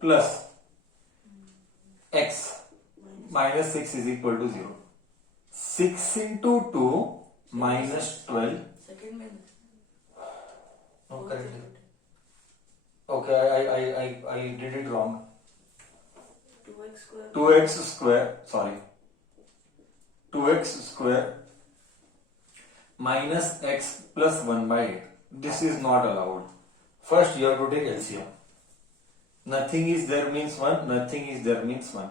plus x minus 6 is equal to 0. 6 into 2 minus 12. Second में No, correctly. Okay, I did it wrong. 2x square 2x square, sorry. 2x square minus x plus 1 by 8. This is not allowed. First you have to take LCM. Nothing is there means 1, nothing is there means 1.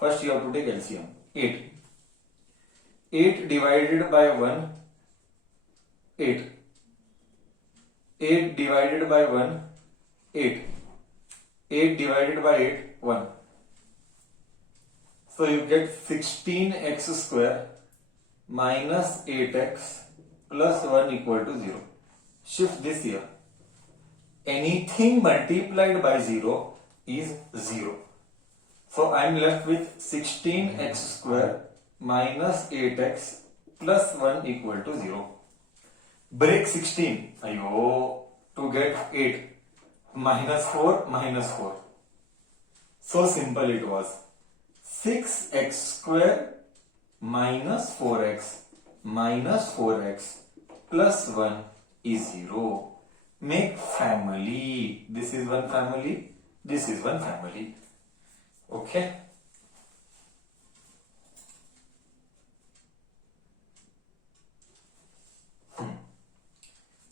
First you have to take LCM. 8. 8 divided by 1, 8. 8 divided by 1, 8. 8 divided by 8, 1. So you get 16x square minus 8x plus 1 equal to 0. Shift this here. Anything multiplied by 0 is 0. So I am left with 16x square minus 8x plus 1 equal to 0. Break 16. Ayo, to get 8. Minus 4, minus 4. So simple it was. 6x square minus 4x minus 4x plus 1 is 0. Make family. This is one family. This is one family. Okay.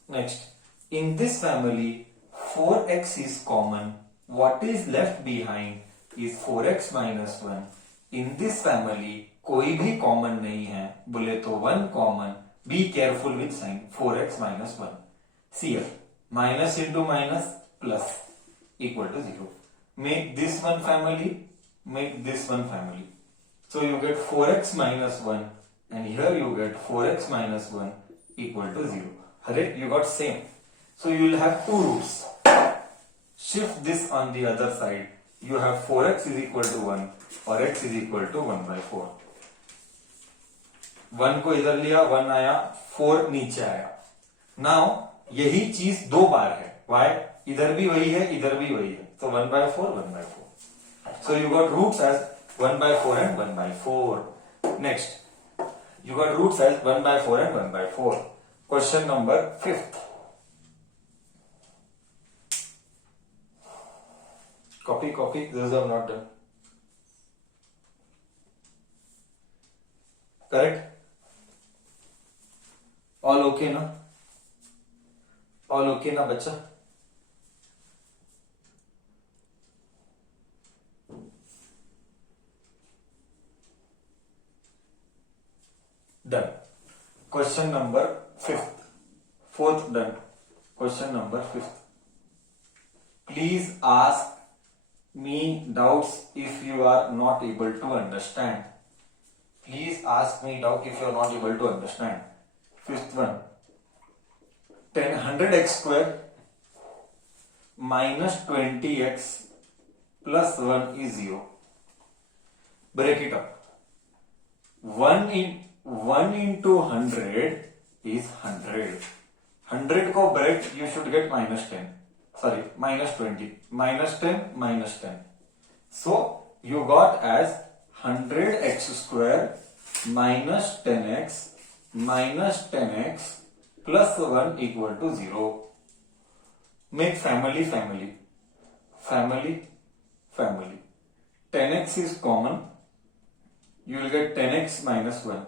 Next. In this family, 4x is common. What is left behind is 4x minus 1. In this family, कोई भी common नहीं है. बोले तो 1 common. Be careful with sign. 4x minus 1. See here. Minus into minus plus equal to 0. Make this one family. Make this one family. So you get 4x minus 1 and here you get 4x minus 1 equal to 0. Hare, you got same. So you will have two roots. Shift this on the other side. You have 4x is equal to 1 or x is equal to 1 by 4. 1 को इधर लिया, 1 आया, 4 नीचे आया. Now यही चीज दो बार है. Why? इधर भी वही है, इधर भी वही है. So 1 by 4, 1 by 4. So you got roots as 1 by 4 and 1 by 4. Next, you got roots as 1 by 4 and 1 by 4. Question number 5th. Copy, those are not done. Correct? All okay na? All okay na bachcha? Done. Question number 5th. 4th done. Question number 5th. Please ask me doubts if you are not able to understand. Please ask me doubt if you are not able to understand. 5th one. 100x square minus 20x plus 1 is 0. Break it up. 1 into 100 is 100. 100 को break you should get minus 10. Sorry, minus 20. Minus 10, minus 10. So you got as 100x square minus 10x minus 10x plus 1 equal to 0. Make family. 10x is common. You will get 10x minus 1.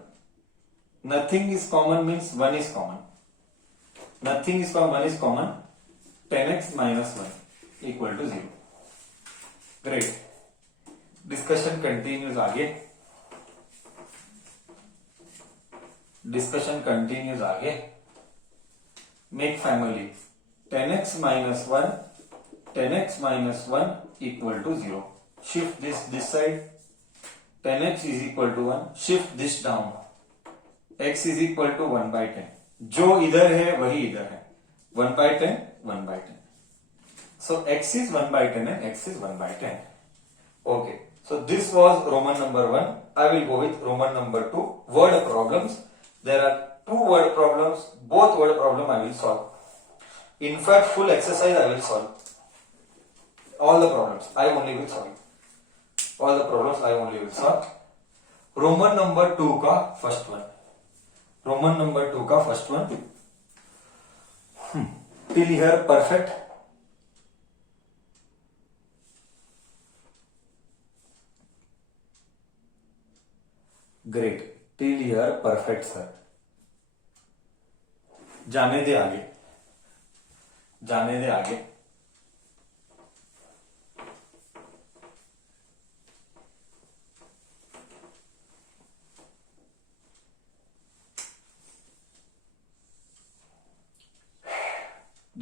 Nothing is common means 1 is common. Nothing is common, 1 is common. 10x minus 1 equal to 0. Great. Discussion continues आगे. Make family. 10x minus 1 equal to 0. Shift this side. 10x is equal to 1. Shift this down. x is equal to 1 by 10. जो इधर है वही इधर है. 1 by 10, 1 by 10. So x is 1 by 10 and x is 1 by 10. Okay. So this was Roman number 1. I will go with Roman number 2. Word problems. There are 2 word problems. Both word problem I will solve. In fact, full exercise I will solve. All the problems I only will solve. All the problems I only will solve. Roman number 2 का first one. Roman number 2 का first one. Till here perfect. Great. Till here perfect sir. जाने दे आगे. जाने दे आगे.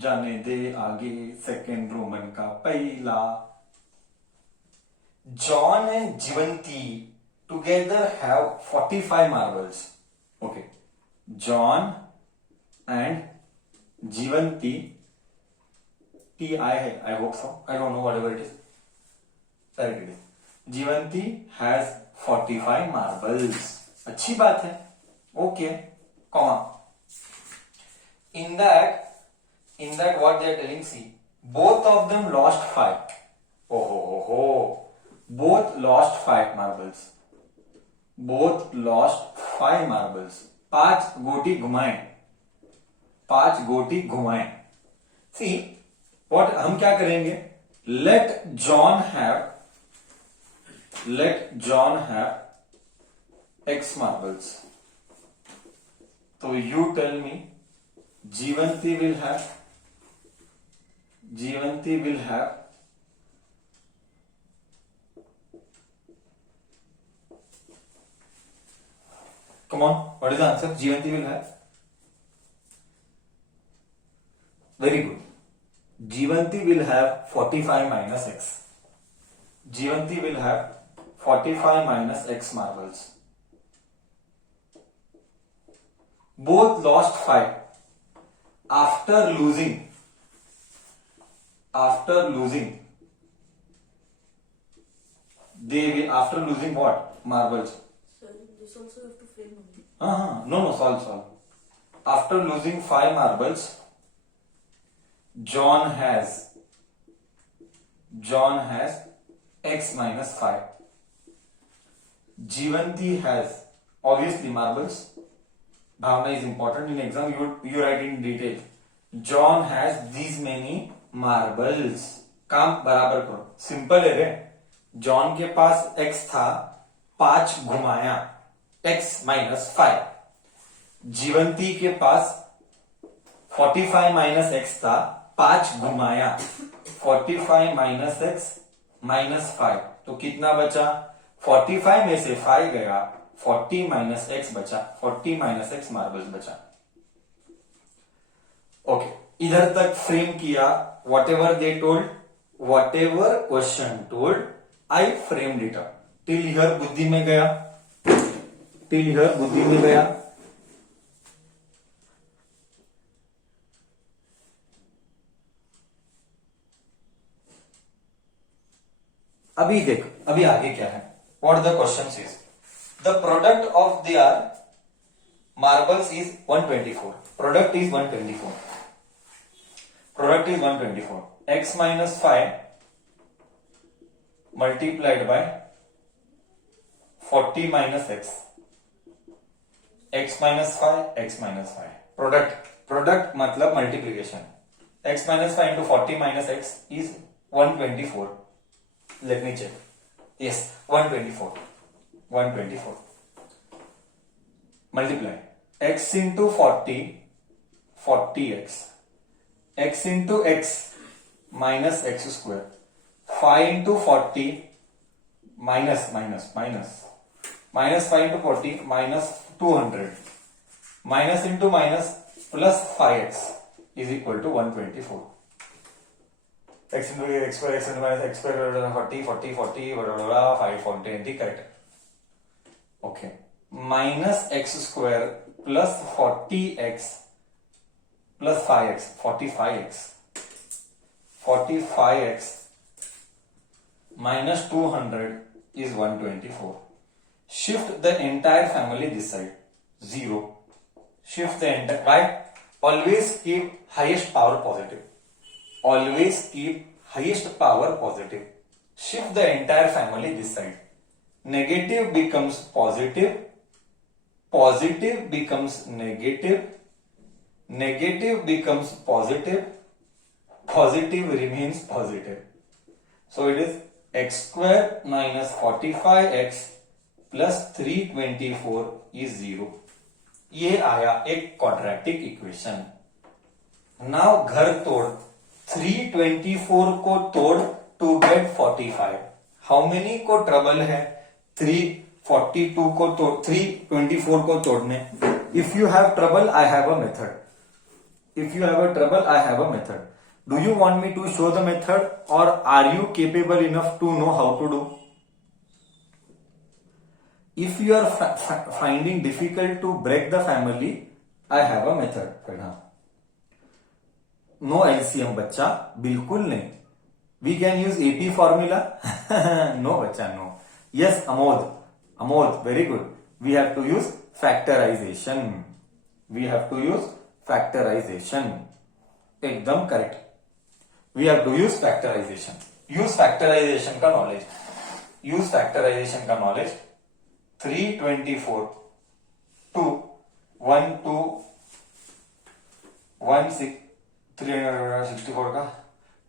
जाने दे आगे. Second Roman का पहला. John and Jeevanti together have 45 marbles. Okay. John and Jeevanti, टी आई है, I hope so, I don't know whatever it is. Correct it is. Jeevanti has 45 marbles. अच्छी बात है. Okay. Comma. In that what they are telling, see, both of them lost 5. Both lost 5 marbles. Both lost 5 marbles. 5 गोटी घुमाएं. 5 गोटी घुमाएं. See, what हम क्या करेंगे? Let John have X marbles. So you tell me, जीवंती will have come on, what is the answer? जीवंती will have, very good. जीवंती will have 45 minus X. जीवंती will have 45 minus X marbles. Both lost 5. After losing they will, after losing what? Marbles. Sir, this also have to frame only. No, solve. After losing 5 marbles, John has X minus 5. Jivanti has, obviously, marbles. Bhavna is important. In exam you write in detail. John has these many marbles. काम बराबर करो. Simple है रे. John के पास x था, 5 घुमाया, x minus 5. जीवंती के पास 45 minus x था, 5 घुमाया, 45 minus x minus 5. तो कितना बचा? 45 में से 5 गया, 40 minus x बचा, 40 minus x मार्बल्स बचा. ओके. इधर तक फ्रेम किया. What ever they told, what ever question told, I framed it up. Till here बुद्धि में गया. अभी देख, अभी आगे क्या है. What the question is, the product of their marbles is 124. Product is 124. X minus 5 multiplied by 40 minus x. X minus 5. Product मतलब multiplication. X minus 5 into 40 minus x is 124. Let me check. Yes, 124. Multiply. X into 40, 40x. X into x minus x square. 5 into 40 minus 5 into 40 minus 200. Minus into minus plus 5x is equal to 124. X into x square, x into minus x square, 40, 5, 20, correct. Okay. Minus x square plus 40x plus 5x, 45x minus 200 is 124. Shift the entire family this side, 0. Shift the entire, right? Always keep highest power positive. Always keep highest power positive. Shift the entire family this side. Negative becomes positive, positive becomes negative, negative becomes positive, positive remains positive. So it is x square minus 45x plus 324 is 0. ये आया एक quadratic equation. Now घर तोड़, 324 को तोड़ to get 45. How many को trouble है 342 को तोड़ 324 को तोड़ने? If you have trouble I have a method. If you have a trouble, I have a method. Do you want me to show the method or are you capable enough to know how to do? If you are finding difficult to break the family, I have a method. No LCM बच्चा, बिल्कुल नहीं. We can use AP formula. No बच्चा, no. Yes, Amod, very good. We have to use factorization. We have to use factorization. एकदम correct. We have to use factorization. Use factorization का knowledge. Use factorization का knowledge. 324 to 1 to 364 का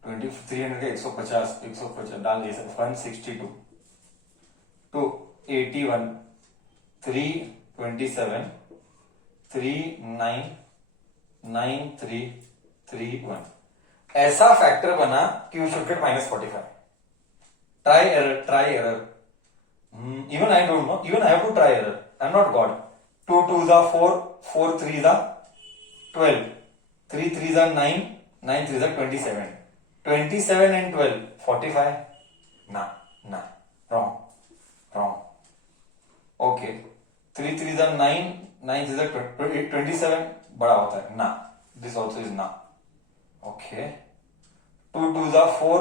300 का 150 डाल दिए 162 to 81 327 39331. ऐसा factor बना कि you should get -45. Try error. Even I don't know. Even I have to try error. I'm not God. 2 2s are 4, 4 3s are 12, 3 3s are 9, 9 3s are 27. 27 and 12, 45. Nah. Wrong. Okay. 3 3s are 9, 9 3s are 27. बड़ा होता है. Nah. This also is nah. Okay. 2 2s are 4,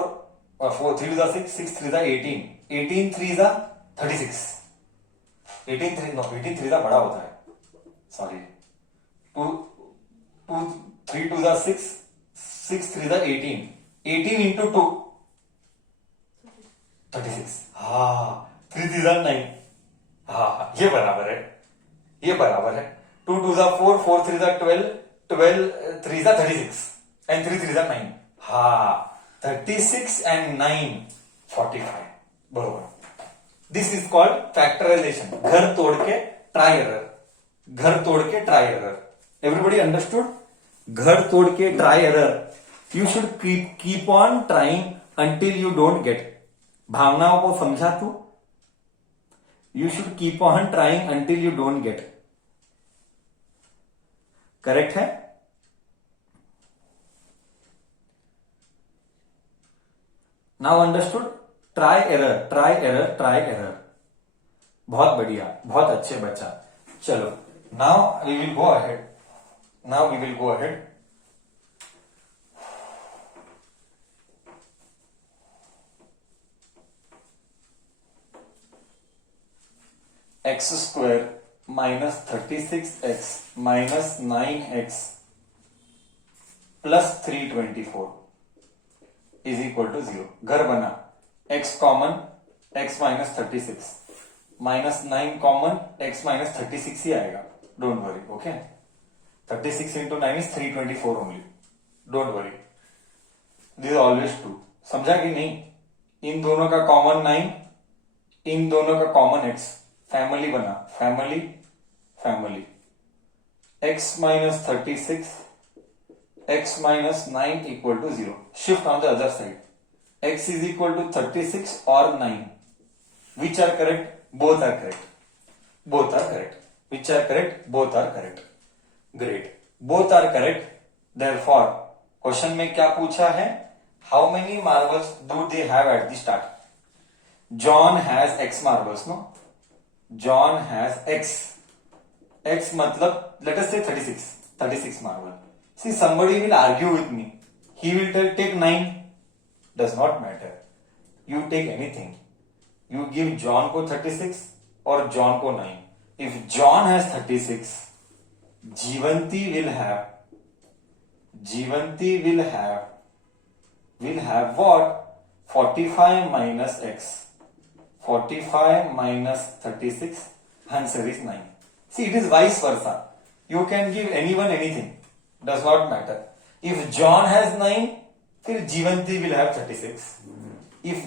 4 3s are 6, 6 3s are 18. 18 3s are 36. 18 3s बड़ा होता है. Sorry. 2 3 2s are 6, 6 3s are 18. 18 into 2 36. 3 3s are 9. ये बराबर है. 2 2s are 4, 4 3s are 12, 12 3s are 36 and 3 3s are 9. 36 and 9 45. बरोबर. This is called factorization. घर तोड़ के ट्राई एरर. Everybody understood? घर तोड़ के try error. You should keep on trying until you don't get. भावनाओं को समझा तू? You should keep on trying until you don't get. Correct है? Now understood? Try error. बहुत बढ़िया, बहुत अच्छे बच्चा. चलो, now we will go ahead. X square minus 36x minus 9x plus 324 is equal to 0. घर बना. x common x minus 36 minus 9 common x minus 36 ही आएगा. Don't worry. Okay. 36 into 9 is 324 only. Don't worry. This is always true. समझा कि नहीं? इन दोनों का common 9, इन दोनों का कॉमन x. फैमिली बना. Family x minus 36 x minus 9 equal to 0. Shift on the other side. X is equal to 36 or 9. Which are correct? Both are correct. Which are correct? Both are correct. Great. Both are correct. Therefore, question में क्या पूछा है? How many marbles do they have at the start? John has X marbles, no? John has X. X मतलब let us say 36 marble. See, somebody will argue with me. He will take 9. Does not matter. You take anything. You give John को 36 or John को 9. If John has 36, Jivanti will have will have what? 45 minus x. 45 minus 36. Answer is 9. See, it is vice versa. You can give anyone anything. Does not matter. If John has 9, then Jivanti will have 36. If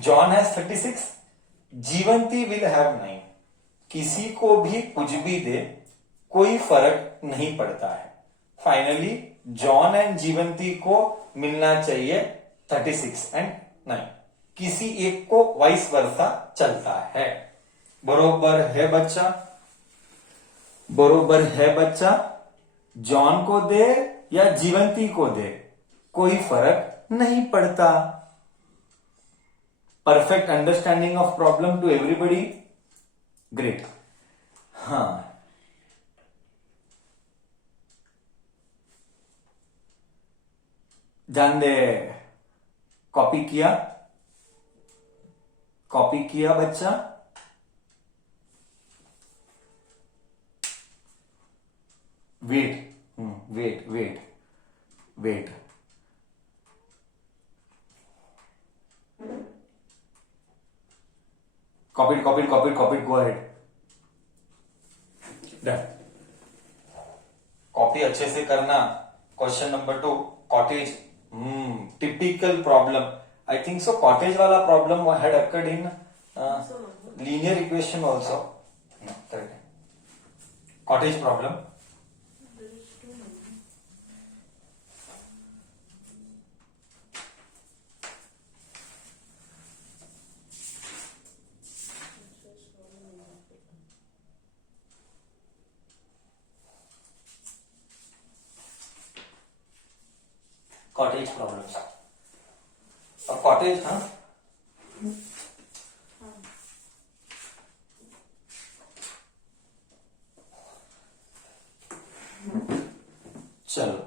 John has 36, Jivanti will have 9. किसी को भी कुछ भी दे, कोई फर्क नहीं पड़ता है. फाइनली जॉन एंड जीवंती को मिलना चाहिए 36 एंड 9. किसी एक को वाइस वर्सा चलता है. बरोबर है बच्चा? बरोबर है बच्चा? जॉन को दे या जीवंती को दे, कोई फर्क नहीं पड़ता. Perfect understanding of problem to everybody. Great. हाँ, जान दे. कॉपी किया? कॉपी किया बच्चा? Wait. Copied. Go ahead. Done. Copy अच्छे से करना. Question number 2, cottage. Typical problem. I think so cottage वाला problem had occurred in linear equation also. Cottage problem. There is too many. Cottage problems. अब cottage, हाँ, चलो.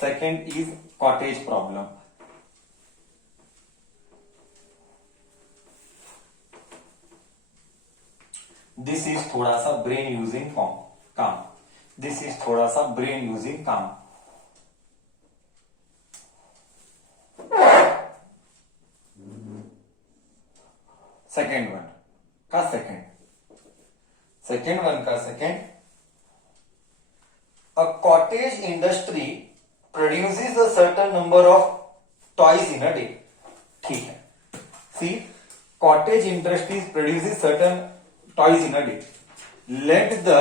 Second is cottage problem. This is थोड़ा सा brain using काम. This is थोड़ा सा brain using काम. सेकेंड वन का second. A cottage industry produces a certain number of toys in a day. ठीक है. See, cottage industries produces certain toys in a day. Let the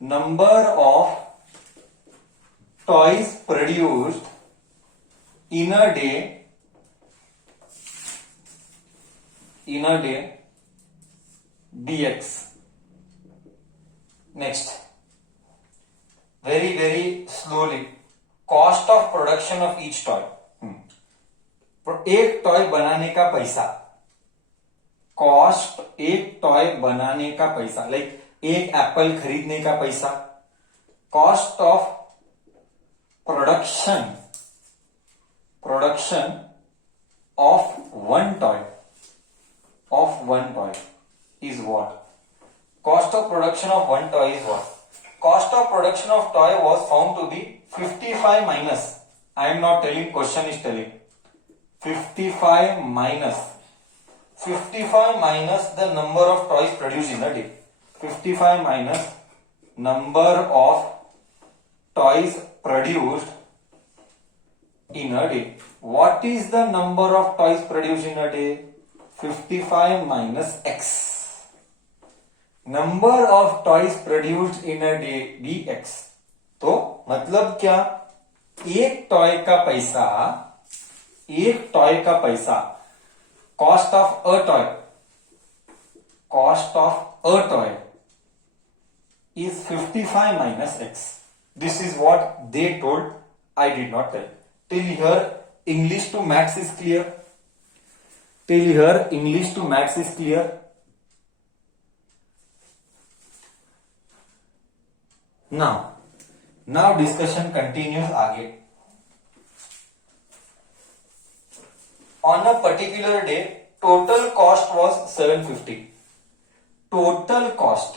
number of toys produced in a day dx. Next, very slowly, cost of production of each toy. एक toy बनाने का पैसा. Cost, एक toy बनाने का पैसा, like एक Apple खरीदने का पैसा. Cost of production of one toy is what? Cost of production of one toy is what? Cost of production of toy was found to be 55 minus. I am not telling, question is telling. 55 minus the number of toys produced in a day. 55 minus number of toys produced in a day. What is the number of toys produced in a day? 55 minus x. Number of toys produced in a day dx. तो मतलब क्या? एक toy का पैसा, cost of a toy is 55 minus x. This is what they told. I did not tell. Till here English to maths is clear. Now discussion continues आगे. On a particular day, total cost was 750. Total cost,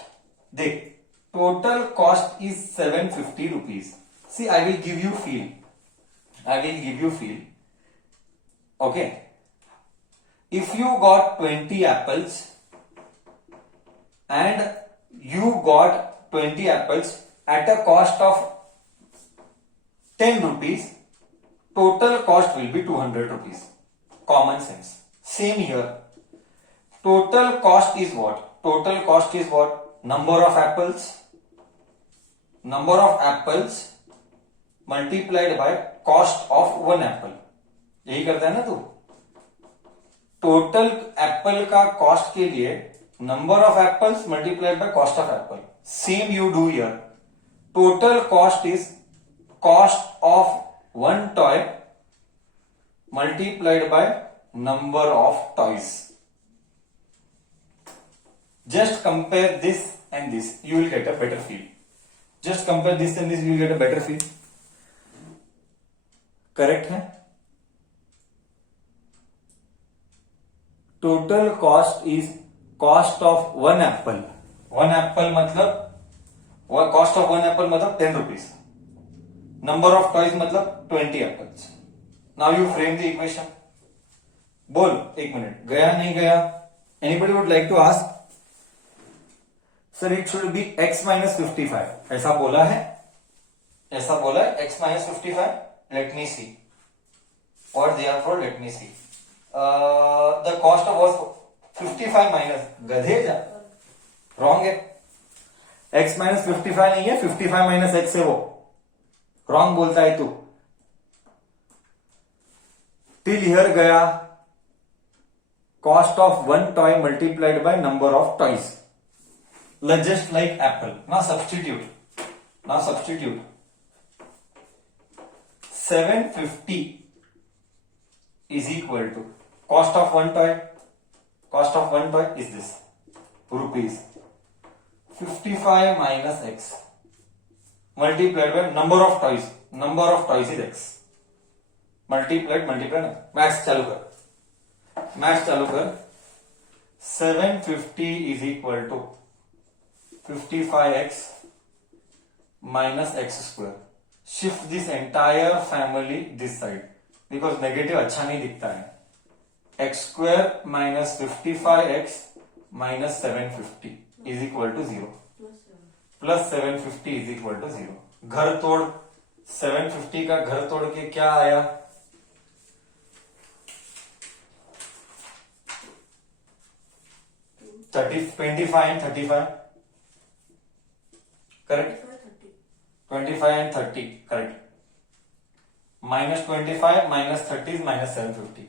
देख, total cost is 750 rupees. See, I will give you feel. Okay. If you got 20 apples and you got 20 apples at a cost of 10 rupees, total cost will be 200 rupees. Common sense. Same here. Total cost is what? Total cost is what? Number of apples multiplied by cost of one apple. यही करता है ना तू? Total Apple का cost के लिए number of apples multiplied by cost of Apple. Same you do here. Total cost is cost of one toy multiplied by number of toys. Just compare this and this, you will get a better feel. Just compare this and this, you will get a better feel. Correct है? Total cost is cost of one apple. One apple मतलब cost of one apple मतलब 10 rupees. Number of toys मतलब 20 apples. Now you frame the equation. बोल, एक minute, गया नहीं गया? Anybody would like to ask? Sir, it should be x minus 55. ऐसा बोला है x minus 55. Let me see. Or therefore let me see. The cost of was 55 minus, गधे जा, wrong है. x minus 55 नहीं है, 55 minus x है वो. Wrong बोलता है तू. Till here गया, cost of one toy multiplied by number of toys. Just like apple. Now substitute. 750 is equal to cost of one toy. Cost of one toy is this, rupees. 55 minus x multiplied by number of toys. Number of toys is x. Multiplied maths चालू कर. 750 is equal to 55x minus x square. Shift this entire family this side because negative अच्छा नहीं दिखता है. X square minus 55x minus 750 is equal to 0 plus 750 is equal to 0. घर तोड़, 750 का घर तोड़ के क्या आया? 25 and 35. Correct? 25 and 30. Correct. Minus 25 minus 30 is minus 750.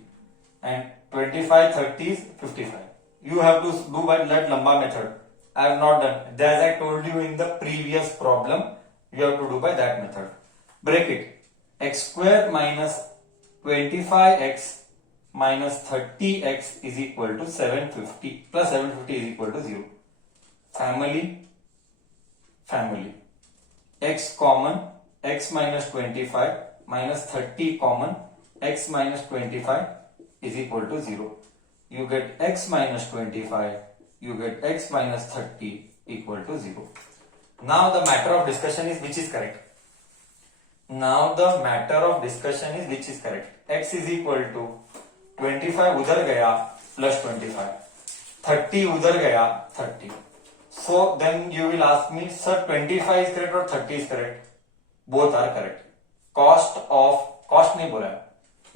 And 25, 30 is 55. You have to do by that lamba method. I have not done. As I told you in the previous problem, you have to do by that method. Break it. X square minus 25x minus 30x is equal to 750 plus 750 is equal to 0. Family. X common, x minus 25 minus 30 common, x minus 25 is equal to 0. You get x minus 25, you get x minus 30 equal to 0. Now the matter of discussion is which is correct. X is equal to 25 उधर गया plus 25, 30 उधर गया 30. So then you will ask me, sir, 25 is correct or 30 is correct? Both are correct. Cost नहीं बोला है,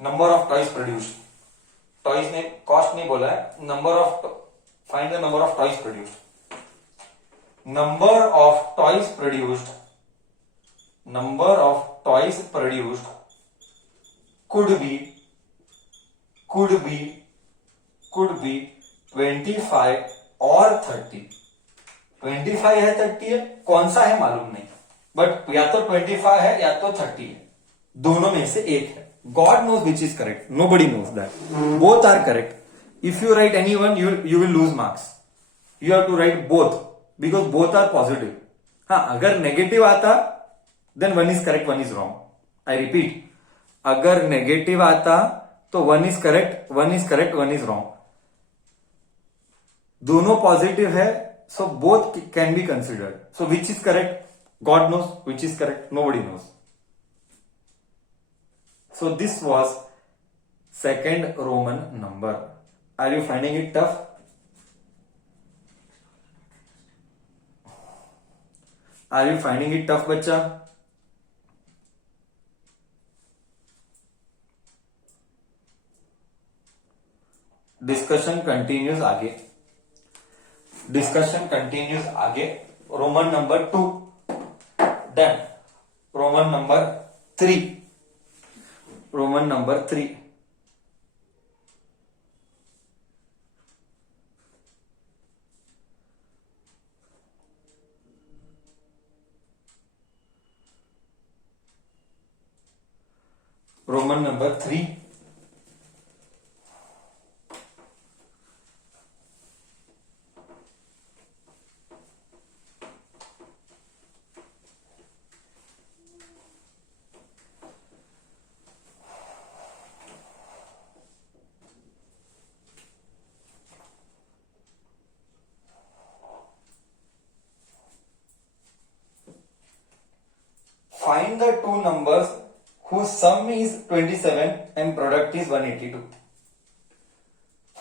number of toys produced. Toys ने cost नहीं बोला है, find the number of toys produced. Number of toys produced could be 25 और 30. 25 है 30 है, कौन सा है मालूम नहीं, बट या तो 25 है या तो 30 है, दोनों में से एक है. God knows which is correct. Nobody knows that. Both are correct. If you write any one, you will lose marks. You have to write both because both are positive. हाँ, अगर नेगेटिव आता then one is correct, one is wrong. I repeat, अगर negative आता तो one is correct, one is wrong. दोनों positive है, so both can be considered. So which is correct? God knows which is correct, nobody knows. So this was second Roman number. Are you finding it tough? Are you finding it tough, बच्चा? Discussion continues आगे. Discussion continues आगे. Roman number 2, then Roman number 3. Roman number 3. Roman number 3. Find the two numbers whose sum is 27 and product is 182.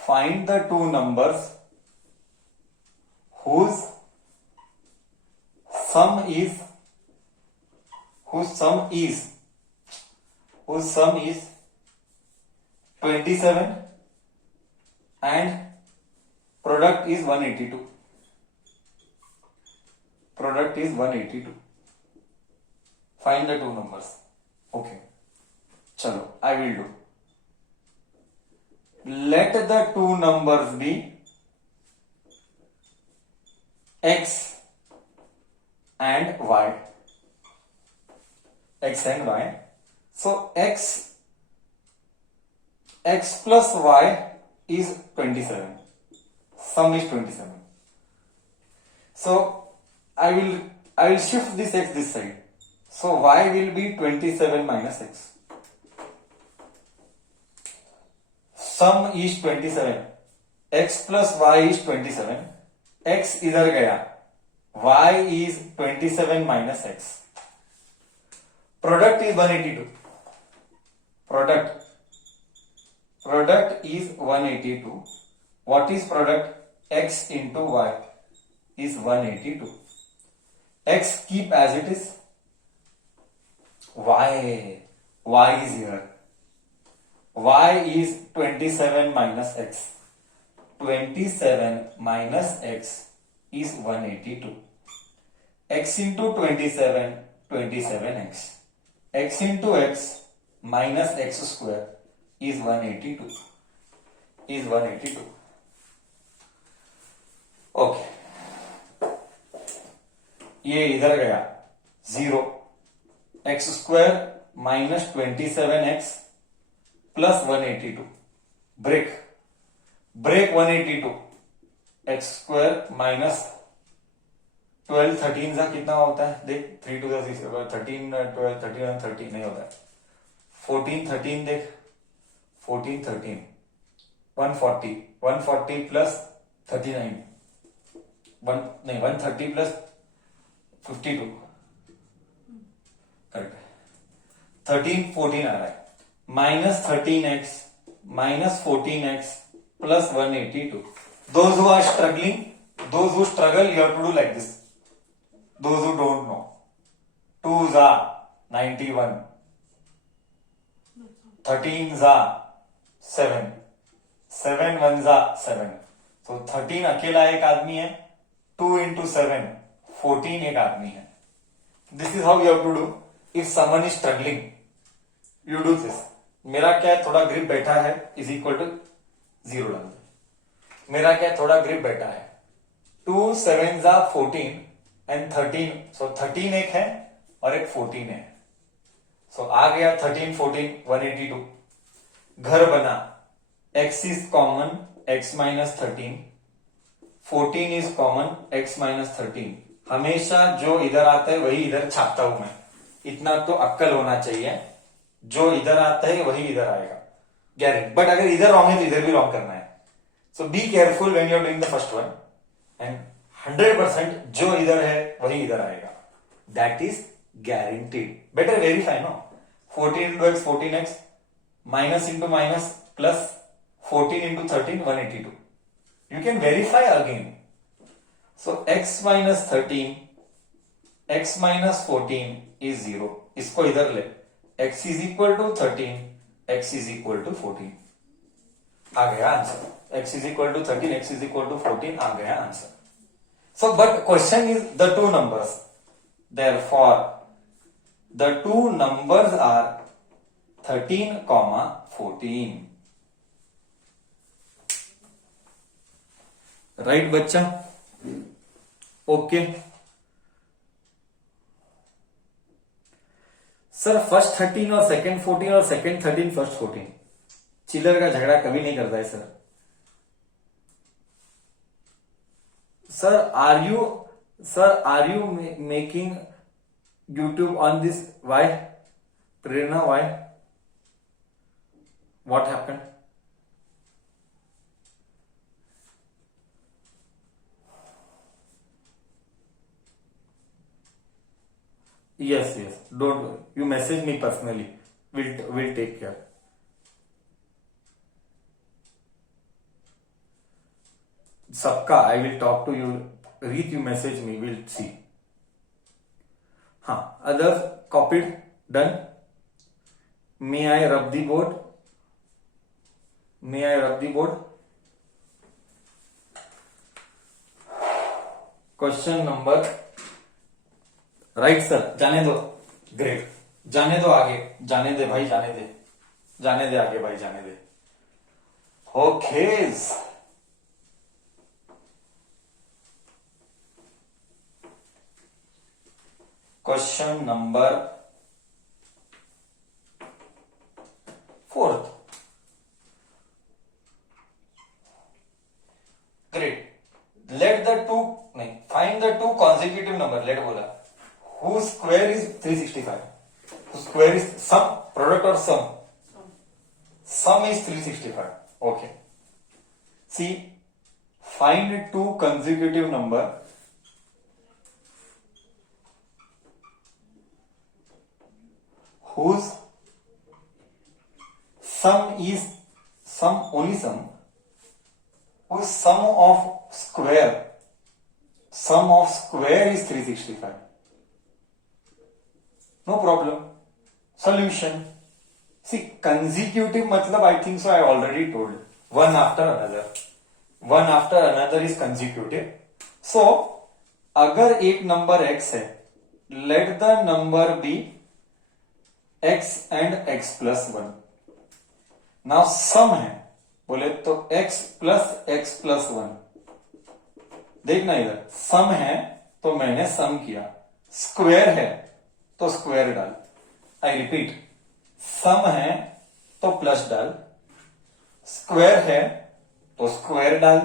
Find the two numbers whose sum is 27 and product is 182. Product is 182. Find the two numbers. Okay. Chalo, I will do. Let the two numbers be x and y. X and y. So x plus y is 27. Sum is 27. So I will shift this x this side. So y will be 27 minus x. Sum is 27. X plus y is 27. X इधर गया. Y is 27 minus x. Product is 182. Product is 182. What is product? X into y is 182. X keep as it is. Y is here. Y is 27 minus x. 27 minus x is 182. X into 27, 27x. X into x minus x square is 182. Is 182. Okay. ये इधर गया 0. X square minus 27x plus 182. Break 182. X square minus 12 13 का कितना होता है देख. 3 to the 6 13 12 13 30 नहीं होता है. 14 13 देख. 14 13 140 plus 39 130 plus 52. करेक्ट. 13 14 आ रहा है. minus 13x minus 14x plus 182. Those who are struggling, those who struggle, you have to do like this. Those who don't know, 2s are 91, 13s are 7, 7 1s are 7. So 13 अकेला एक आदमी है. 2 into 7 14 एक आदमी है. This is how you have to do. If someone is struggling, you do this. मेरा क्या है थोड़ा ग्रिप बैठा है इज इक्वल टू 0 डाल दो. मेरा क्या है थोड़ा ग्रिप बैठा है. 2 7s are 14 एंड 13. सो 13 एक है और एक 14 है. सो आ गया 13 14 182. घर बना. x is common x minus 13. 14 is common x minus 13. हमेशा जो इधर आता है वही इधर छापता हूं मैं. इतना तो अक्कल होना चाहिए. जो इधर आता है वही इधर आएगा गारंटी. बट अगर इधर रॉन्ग है तो इधर भी रॉन्ग करना है. So be careful when you are doing the first one and 100% जो इधर है वही इधर आएगा, that is guaranteed. Better verify no. 14 into x 14x, minus into minus plus 14 into 13 182. You can verify again. So x minus 13, x minus 14 is 0. इसको इधर ले, x is equal to 13, x is equal to 14. आ गया answer. x is equal to 13, x is equal to 14 आ गया answer. So but question is the two numbers. Therefore the two numbers are 13, 14. Right बच्चा? Okay. Sir first 13 और second 14 और second 13 first 14, चिल्लर का झगड़ा कभी नहीं करता है sir. Sir are you making YouTube on this? Why? Prerna, why? What happened? Yes. Don't worry. You message me personally. We'll take care. Sabka, I will talk to you. Read, you message me. We'll see. हाँ, others copied, done. May I rub the board? May I rub the board? Question number. Right sir, जाने दो. Great. जाने दो आगे, जाने दे भाई, जाने दे. जाने दे आगे भाई, जाने दे. Okay. Question number 4th. Great. Find the two consecutive number. Let बोला. Whose square is 365? Whose square is sum, product or sum? Sum is 365. Okay. See, find two consecutive number whose sum is only sum, whose sum of square is 365. No problem. Solution. See, consecutive matlab I think so I already told. One after another is consecutive. So, अगर एक number x है, let the number be x and x plus 1. Now sum है, बोले तो x plus 1. देखना इधर, सम है तो मैंने सम किया, स्क्वायर है तो स्क्वायर डाल. आई रिपीट, सम है तो प्लस डाल, स्क्वायर है तो स्क्वायर डाल,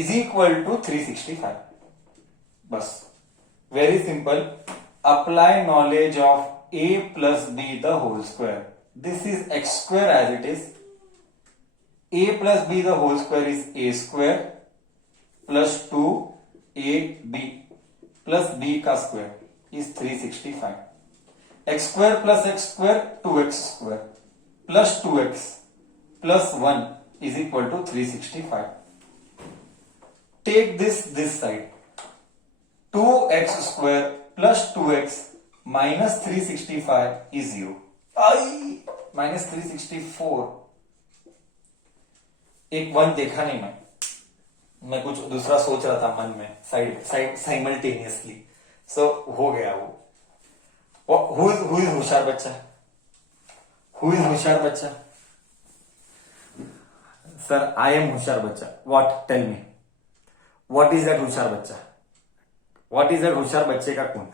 इज इक्वल टू 365. बस, very simple. Apply knowledge of a plus b the whole square. This is x square as it is. A plus b the whole square is a square plus 2ab plus b का square is 365. x square plus x square 2x square plus 2x plus 1 is equal to 365. Take this side. 2x square plus 2x minus 365 is 0. minus 364. एक one देखा नहीं मैं कुछ दूसरा सोच रहा था मन में, साइमल्टेनियसली. सो हो गया वो. हु इज होशियार बच्चा? हु इज होशियार बच्चा? सर आई एम होशियार बच्चा. What? Tell me, what is that होशियार बच्चा? व्हाट इज दैट होशियार बच्चे का कौन?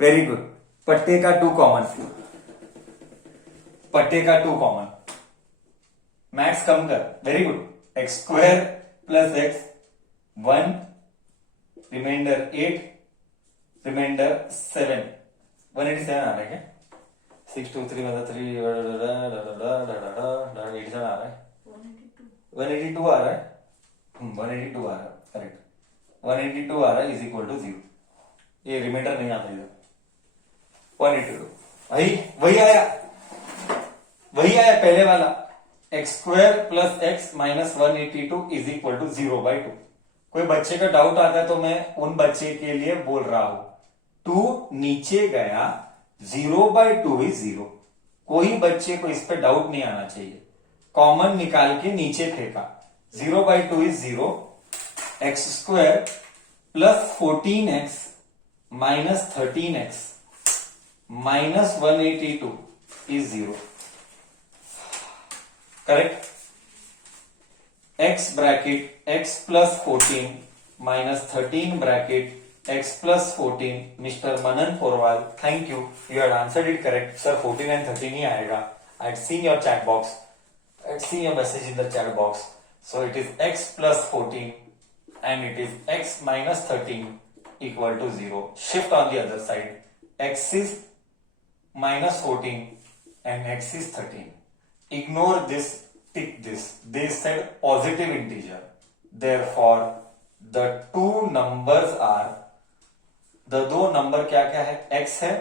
Very good. पट्टे का 2 कॉमन. पट्टे का 2 कॉमन. मैथ्स कम कर. Very good. X square plus x 1, reminder 8, reminder 7. 187 आ रहा है क्या? 6 2 3 3 87 आ रहा है. 182. 182 आ रहा है, 182 आ रहा है, करेक्ट, 182 आ रहा है इज इक्वल टू 0, ये रिमाइंडर नहीं आता इधर, 182 वही आया पहले वाला, x square plus x minus 182 is equal to 0/2। कोई बच्चे का डाउट आता है तो मैं उन बच्चे के लिए बोल रहा हूं, 2 नीचे गया, 0/2 इज 0। कोई बच्चे को इस पे डाउट नहीं आना चाहिए, कॉमन निकाल के नीचे फेंका, 0/2 is 0, x square plus 14x minus 13x minus 182 is 0, correct. x bracket x plus 14 minus 13 bracket x plus 14, mister Manan Porwal, thank you, you had answered it correct. Sir 14 and 13 ही आएगा, I had seen your chat box, I had seen your message in the chat box. So it is x plus 14 and it is x minus 13 equal to 0. Shift on the other side. X is minus 14 and x is 13. Ignore this, tick this. They said positive integer. Therefore, the two numbers are, the दो number क्या क्या है, x है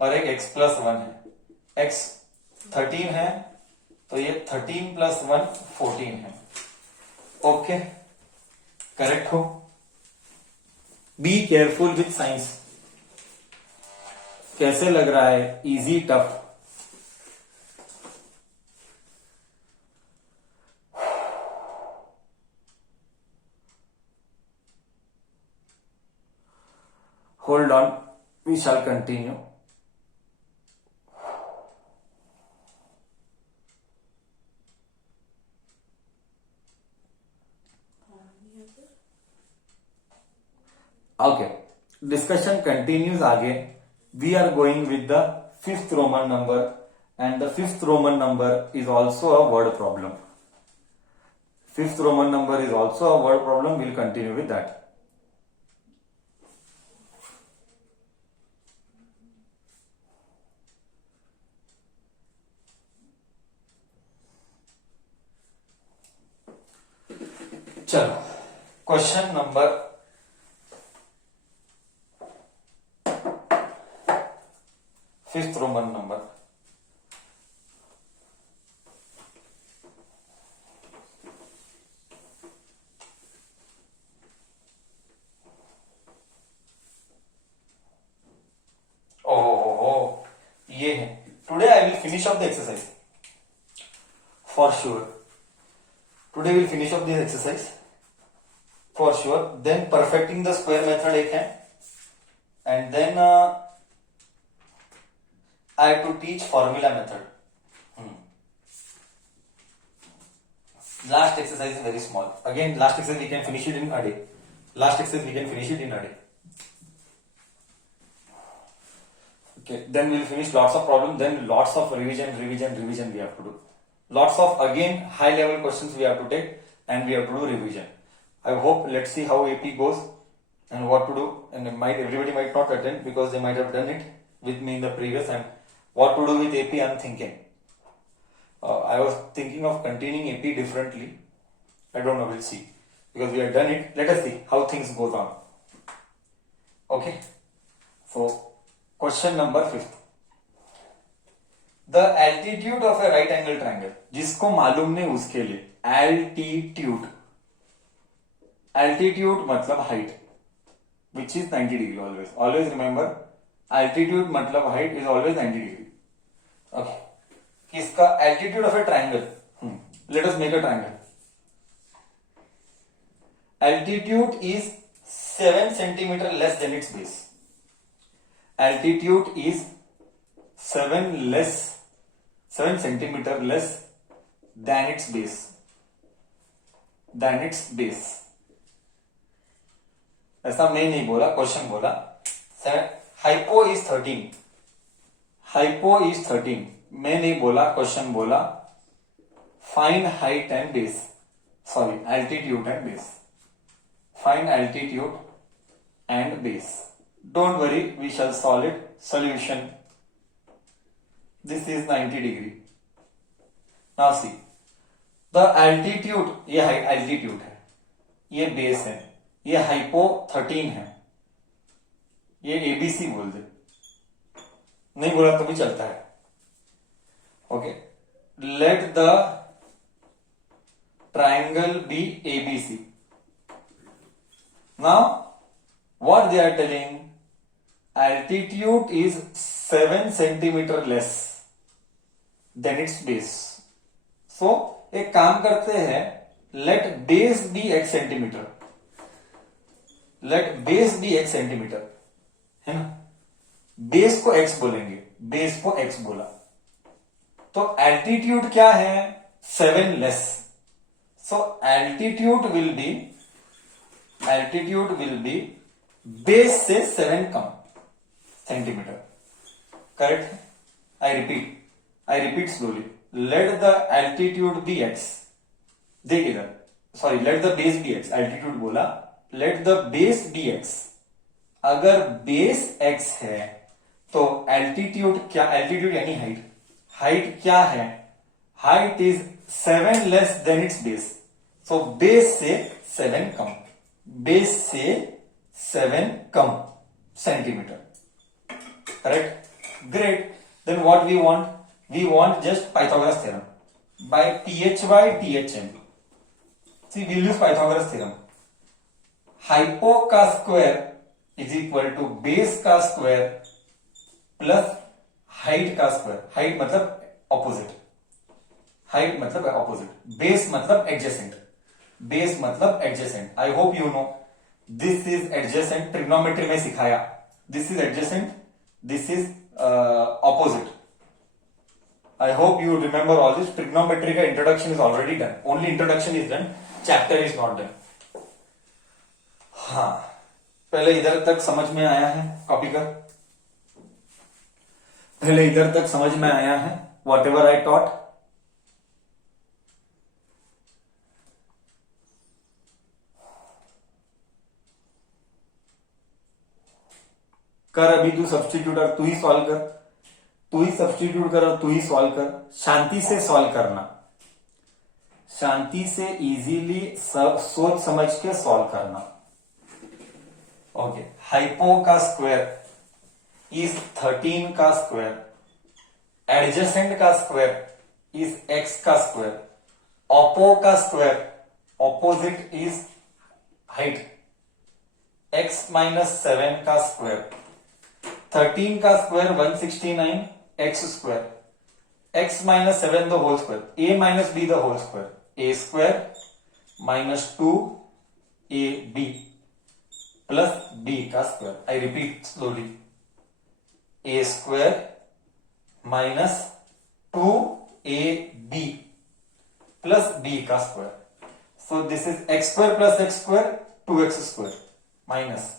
और एक x plus 1 है, x 13 है तो ये 13 प्लस 1 14 है, ओके, करेक्ट हो। Be careful with science. कैसे लग रहा है, easy tough? Hold on, we shall continue. Okay, discussion continues again. We are going with the fifth Roman number, and the fifth Roman number is also a word problem. Fifth Roman number is also a word problem. We'll continue with that. चलो, question number fifth Roman number. Oh, ये है. Today I will finish up the exercise. For sure. Today we will finish up this exercise. For sure. Then perfecting the square method एक है. And then I have to teach formula method. Last exercise is very small. Again, last exercise we can finish it in a day. Okay, then we'll finish lots of problems, then lots of revision we have to do. Lots of again high level questions we have to take and we have to do revision. I hope, let's see how AP goes and what to do, and everybody might not attend because they might have done it with me in the previous, and what to do with AP I'm thinking. I was thinking of continuing AP differently. I don't know, we'll see. Because we have done it, let us see how things goes on. Okay. So, question number 5. The altitude of a right angle triangle. जिसको मालूम नहीं उसके लिए altitude. Altitude मतलब height, which is 90 degree always. Always remember, altitude मतलब height is always 90 degree. Okay. इसका altitude of a triangle. Let us make a triangle. Altitude is 7 centimeter less than its base. Altitude is 7 centimeter less than its base. ऐसा मैं नहीं बोला, question बोला. Hypo is 13. मैं नहीं बोला, question बोला. Find height and base, sorry altitude and base. Find altitude and base. Don't worry, we shall solve it. Solution. This is 90 degree. Now see, the altitude, ये एल्टीट्यूड है, ये base है, ये hypo 13 है, ये एबीसी बोल दे, नहीं बोला तो भी चलता है। Okay, let the triangle be ABC. Now what they are telling, altitude is 7 centimeter less than its base. So एक काम करते हैं, let base be x centimetre, let base be x centimetre, है ना, बेस को x बोलेंगे, base को x बोला तो एल्टीट्यूड क्या है, 7 less, so altitude will be base से 7 कम सेंटीमीटर, करेक्ट है। I repeat slowly, let the altitude be X, देख इधर, sorry let the base be X, altitude बोला, let the base be X, अगर बेस एक्स है तो एल्टीट्यूड क्या, एल्टीट्यूड यानी हाइट, हाइट क्या है, height is 7 less than its base, so base से 7 कम, बेस से 7 कम centimetre, correct, great. Then what we want just Pythagoras theorem by ph by thm। See we'll use Pythagoras theorem, hypo का square is equal to base का square plus height का square, height मतलब opposite, height मतलब opposite, base मतलब adjacent, base मतलब adjacent. I hope you know this is adjacent, trigonometry में सिखाया, this is adjacent, this is opposite. I hope you remember all this, trigonometry का introduction is already done, only introduction is done, chapter is not done. हाँ, पहले इधर तक समझ में आया है, कॉपी कर, पहले इधर तक समझ में आया है, वॉट एवर आई टॉट। कर अभी तू सब्स्टिट्यूट, और तू ही सॉल्व कर, तू ही सब्स्टिट्यूट कर और तू ही सॉल्व कर, शांति से सॉल्व करना, शांति से इजीली सोच समझ के सॉल्व करना। ओके, हाइपो का स्क्वायर इज 13 का स्क्वायर, एडजेसेंट का स्क्वायर इज x का स्क्वायर, ऑपो का square, opposite is height, x minus 7 का स्क्वायर, 13 का square 169 x square, x minus 7 the whole square, a minus b the whole square, a square minus 2ab plus b का square. I repeat slowly, a square minus 2ab plus b का square, so this is x square plus x square 2x square minus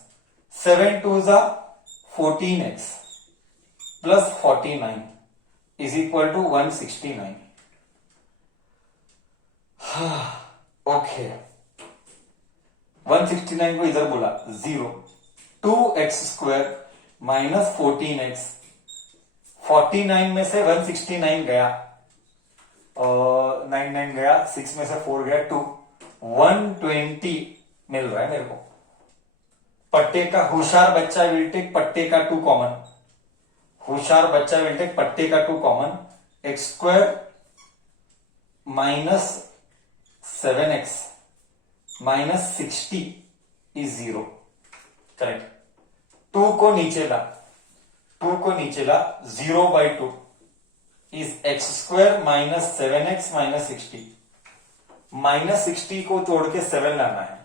7 2 जा 14x plus 49 is equal to 169। Okay, 169 को इधर बोला 0, 2x square minus 14x, 49 में से 169 गया, 99 गया, 6 में से 4 गया 2, 120 मिल रहा है मेरे को। पट्टे का होशियार बच्चा विल टेक पट्टे का 2 कॉमन, होशियार बच्चा विल टेक पट्टे का 2 common, x square minus 7x minus 60 is 0, correct. 2 को नीचे ला, 2 को नीचे ला, 0 by 2 is x square minus 7x minus 60, minus 60 को तोड़ के 7 लाना है,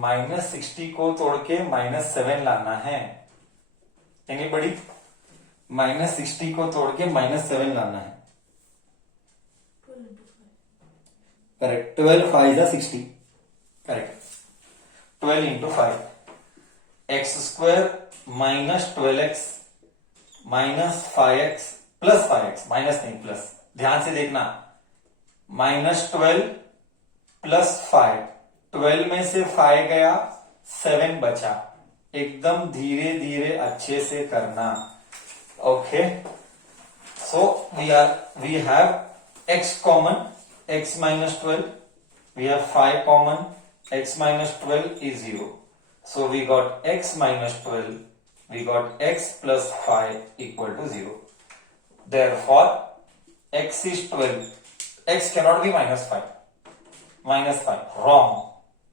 माइनस 60 को तोड़ के माइनस 7 लाना है, एनीबॉडी, माइनस 60 को तोड़ के माइनस 7 लाना है, 12 into 5. करेक्ट, 12 5 जा 60, correct, 12 into 5, x square minus 12x minus 5x plus 5x, minus नहीं प्लस, ध्यान से देखना, माइनस 12 प्लस 5, 12 में से 5 गया, 7 बचा, एकदम धीरे धीरे अच्छे से करना, okay. So we have x common, x minus 12. We have 5 common, x minus 12 is 0. So we got x minus 12, we got x plus 5 equal to 0. Therefore, x is 12. X cannot be minus 5. Minus 5. Wrong.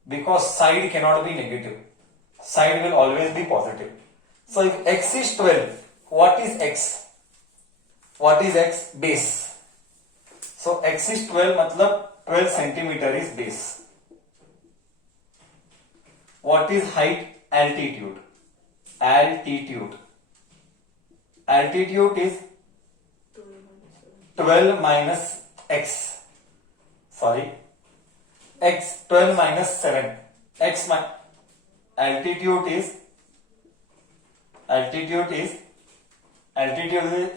Because side cannot be negative. Side will always be positive. So if x is 12, what is x? What is x? Base. So x is 12 matlab 12 centimeter is base. What is height? Altitude. Altitude. Altitude is 12 minus x. Sorry. X 12 minus 7. Altitude is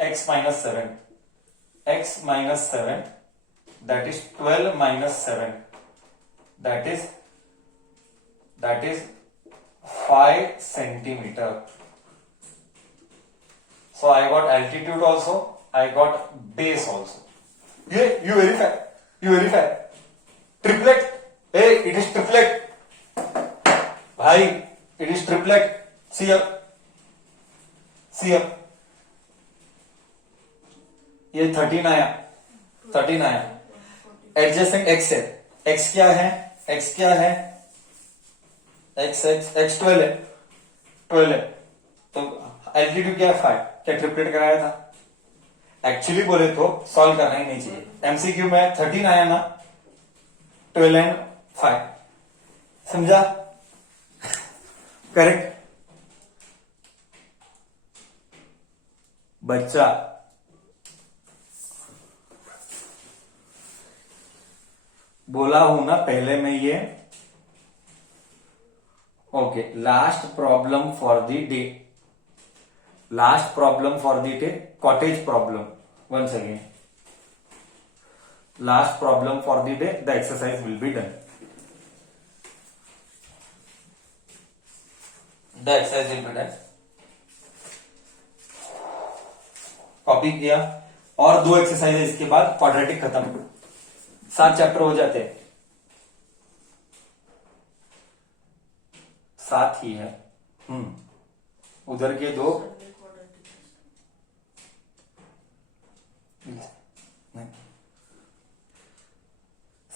x minus 7. X minus 7, that is 12 minus 7. That is 5 centimeter. So I got altitude also, I got base also. You verify. Triplet. Hey, it is triplet. Bhai, it is triplet. See here. ये 13 आया. Adjacent x है. x क्या है? x 12 है. तो altitude क्या है? 5. क्या ट्रिपलेट कराया था? एक्चुअली बोले तो सॉल्व करना ही नहीं चाहिए. एमसीक्यू में 13 आया ना, 12 एंड 5. समझा? करेक्ट. बच्चा बोला हूं ना पहले में ये. Okay, last problem for the day. Cottage problem. Once again, last problem for the day. The exercise will be done. Copy किया और 2 एक्सरसाइज है. इसके बाद क्वाड्रेटिक खत्म. 7 चैप्टर हो जाते हैं. 7 ही है. उधर के 2.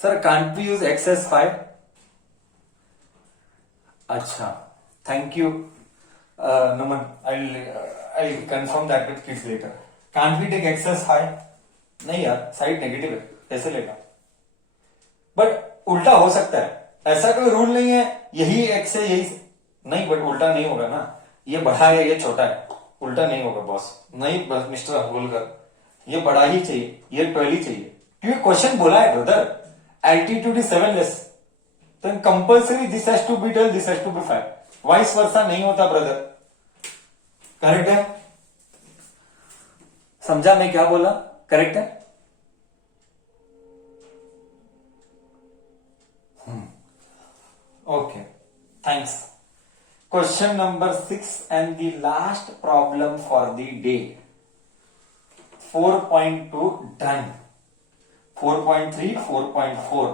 Sir can't we use X S 5? अच्छा, thank you Naman. I confirm that with kids later. Can't we take X S 5? नहीं यार, साइड नेगेटिव है, कैसे लेगा? बट उल्टा हो सकता है. ऐसा कोई रूल नहीं है यही एक्स है यही नहीं. बट उल्टा नहीं होगा ना. ये बड़ा है ये छोटा है, उल्टा नहीं होगा बॉस. नहीं बस मिस्टर अंगोलकर, ये बड़ा ही चाहिए, ये 12 ही चाहिए. क्योंकि क्वेश्चन बोला है ब्रदर, एल्टीट्यूड इज 7 लेस, तो compulsory this has to be 12, this has to be 5. Vice versa नहीं होता ब्रदर. करेक्ट है? समझा मैं क्या बोला? करेक्ट है? Okay, thanks. Question number 6 and the last problem for the day. 4.2 done. 4.3, 4.4.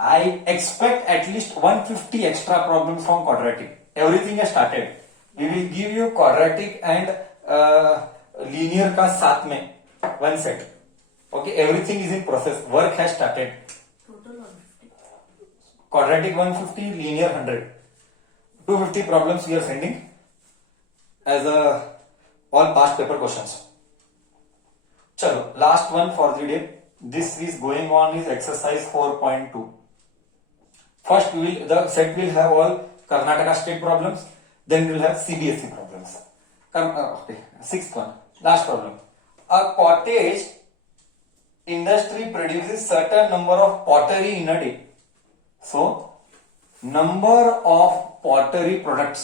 I expect at least 150 extra problems from quadratic. Everything has started. We will give you quadratic and linear का साथ में one set. Okay, everything is in process. Work has started. Total 150. Quadratic 150, linear 100. 250 problems we are sending as all past paper questions. Chalo, last one for the day. This is going on is exercise 4.2. First the set will have all Karnataka state problems, then we will have CBSE problems. Okay, sixth one, last problem. A cottage industry produces certain number of pottery in a day. So, number of pottery products.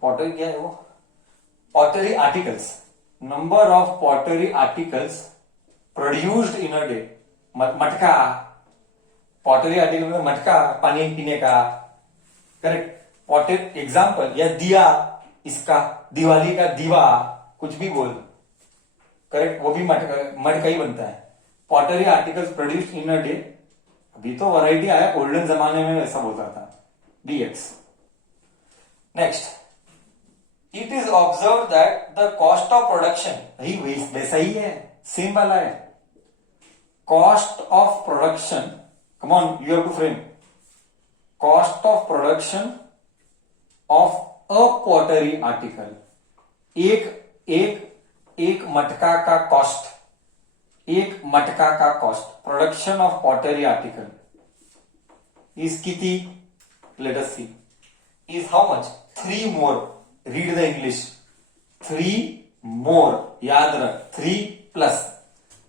Pottery क्या है वो? Pottery articles. Number of pottery articles produced in a day. मटका. Pottery article में मटका, पानी पीने का. Correct. Pottery example या दिया, इसका दिवाली का दीवा, कुछ भी बोल. करेक्ट, वो भी मड का ही बनता है. Pottery articles produced in a day. अभी तो वैरायटी आया, ओल्डन जमाने में ऐसा बोलता था. dx. Next, it is observe that the cost of production, वही वैसा ही है, सेम वाला है. Cost of production, come on you have to frame. Cost of production of a pottery article, एक मटका का कॉस्ट, एक मटका का cost, production of pottery article is किती, let us see, is how much, 3 more. Read the English. 3 more, याद रख, 3 plus,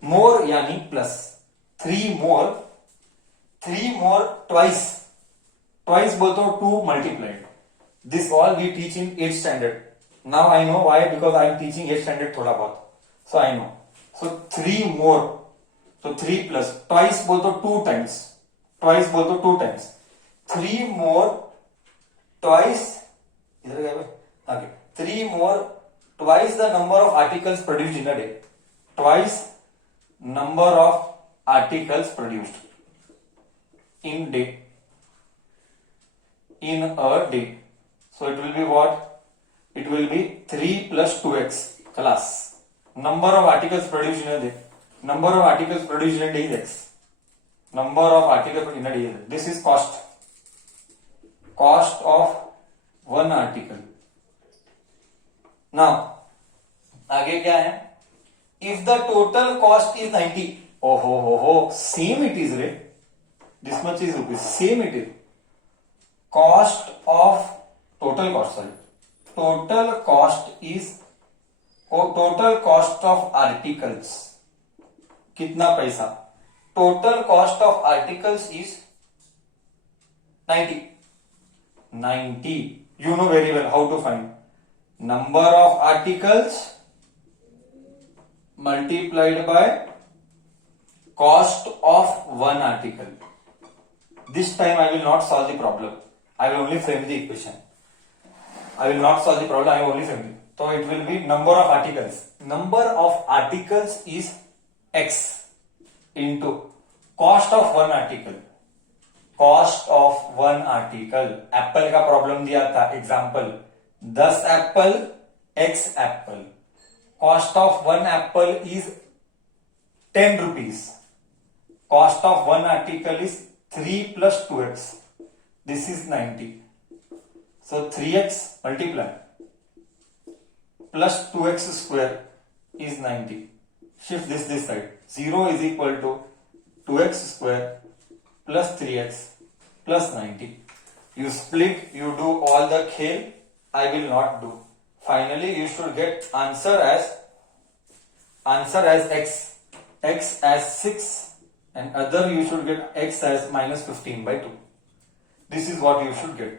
more यानी plus. 3 more, 3 more twice, twice बोलते हो 2 multiplied. This all we teach in 8th standard. Now I know why, because I am teaching 8th standard थोड़ा बहुत, सो I know. सो 3 मोर, तो 3 plus, twice बोलते हो 2 टाइम्स, ट्वाइस बोलते हो 2 टाइम्स. 3 मोर ट्वाइस, इधर गया भाई. Okay. 3 more, twice the number of articles produced in a day. Twice number of articles produced in day. In a day. So it will be what? It will be 3 plus 2x. Class. Number of articles produced in a day. Number of articles produced in a day is x. Number of articles in a day is x. This is cost. Cost of one article. Now आगे क्या है, if the total cost is 90, हो same it is रे, this much is rupees, same it is. Cost of total cost, sorry, total cost is, total cost of articles कितना पैसा, total cost of articles is 90. You know very well how to find. Number of articles multiplied by cost of one article. This time I will not solve the problem. I will only frame the equation. I will not solve the problem. I will only frame it. So it will be number of articles. Number of articles is x into cost of one article. Cost of one article. Apple का problem दिया था, example. 10 Apple, x Apple. Cost of 1 Apple is 10 rupees. Cost of 1 article is 3 plus 2x. This is 90. So 3x multiply plus 2x square is 90. Shift this side. 0 is equal to 2x square plus 3x plus 90. You split, you do all the khel. I will not do. Finally, you should get answer as x as 6, and other you should get x as minus 15 by 2. This is what you should get.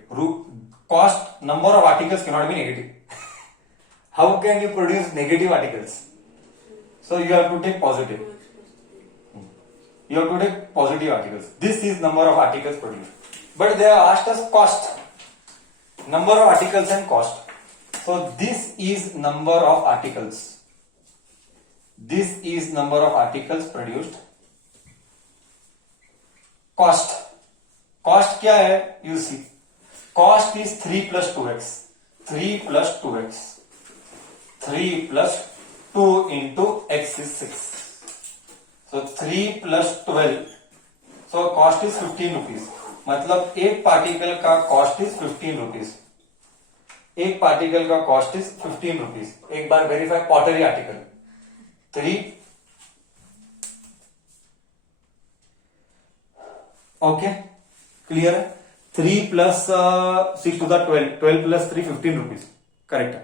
Cost, number of articles cannot be negative. How can you produce negative articles? So you have to take positive. You have to take positive articles. This is number of articles produced. But they have asked us cost. Number of articles and cost. So this is number of articles. This is number of articles produced. Cost. Cost क्या है? You see. Cost is 3 plus 2x. 3 plus 2x. 3 plus 2 into x is 6. So 3 plus 12. So cost is 15 rupees. मतलब एक particle का cost is 15 rupees. एक particle का cost is 15 rupees. एक बार verify pottery article 3. Okay, clear है. 3 plus 6 to the 12 plus 3 15 rupees. Correct.